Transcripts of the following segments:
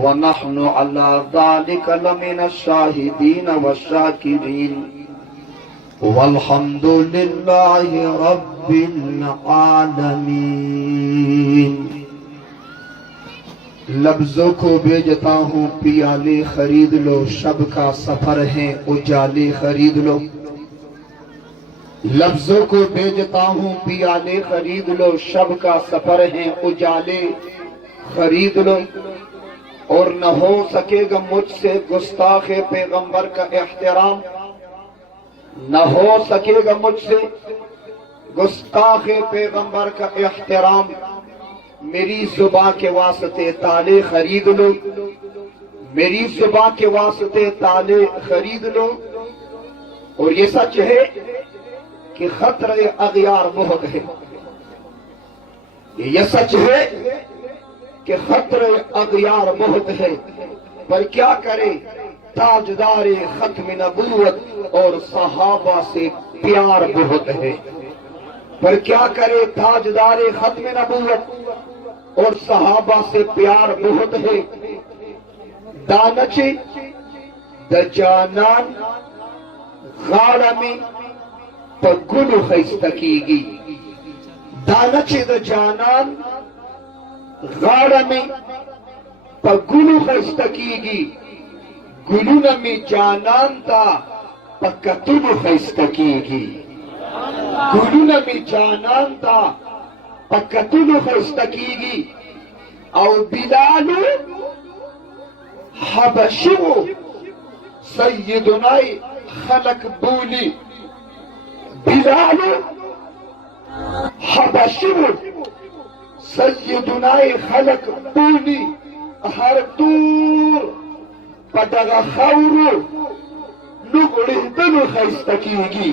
व नहनु अला ज़ालिका लमिन शाहिदीन व शाकिरीन वल्हम्दुलिल्लाहि रब्बिल आलमीन। लफ्जों को भेजता हूँ पियाले खरीद लो, शब का सफर है उजाले खरीद लो। लफ्जों को भेजता हूँ पियाले खरीद लो, शब का सफर है उजाले खरीद लो। और न हो सकेगा मुझसे गुस्ताखे पैगंबर का एहतराम, न हो सकेगा मुझसे गुस्ताखे पैगंबर का एहतराम। मेरी जुबान के वास्ते ताले खरीद लो, मेरी जुबान के वास्ते ताले खरीद लो। और ये सच है कि खतरे अगयार बहुत है, ये सच है कि खतरे अगयार बहुत है। पर क्या करे ताजदारे खत्म नबूवत और सहाबा से प्यार बहुत है। पर क्या करे ताजदारे खत्म नबूवत और सहाबा से प्यार बहुत है। दानचे द जानान गालमी पगुल खैस्तकीगी, दानचे द जानान गालमी पगुल खैस्तकीगी। गुलुनमी जानान ता पकतुल खैस्तकीगी, गुलुनमी जानान ता पकतुल खैस्तकीगी। और बिलालु हबशु सय्यदुनाई खलक बोली, बिलालु हबशु सय्यदुनाई खलक बोली। हर दूर पदगा खौरु लुगड़ी दिल खैस्तकीगी,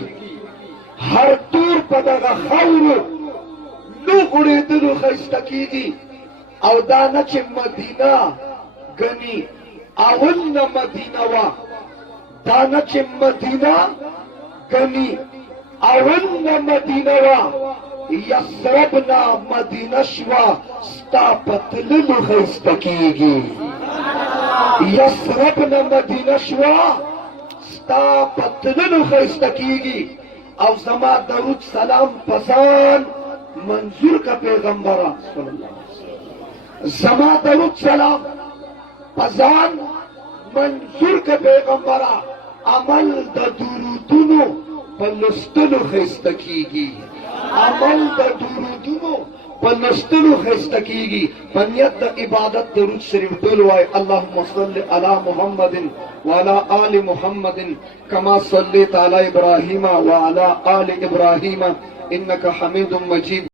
हर दूर पदगा खौरु लुगड़ी दिल खैस्तकीगी। और दानच मदीना गनी अवन्न मदीनवा, दानच मदीना गनी अवन्न मदीनवा। यसरबना मदीनशवा स्तापतलिल खैस्तकीगी, यसरबना मदीनशवा स्तापतलिल खैस्तकीगी। और जमा दरूद सलाम पसान मंजूर का पैगंबरा जमा दरूद सलाम पसान मंजूर का पैगंबरा। अमल द दुरूदुनो पलस्तुनु खैस्तकीगी, अमल द दुरूदुनो पलस्तुनु खैस्तकीगी। पनियत द इबादत दरूद शरीफ बोलवाए। अल्लाहुम्मा सल्लि अला मुहम्मदिन व अला आलि मुहम्मदिन कमा सल्लैता अला इब्राहीम व अला आलि इब्राहीम इन्नका हमीदुम मजीद।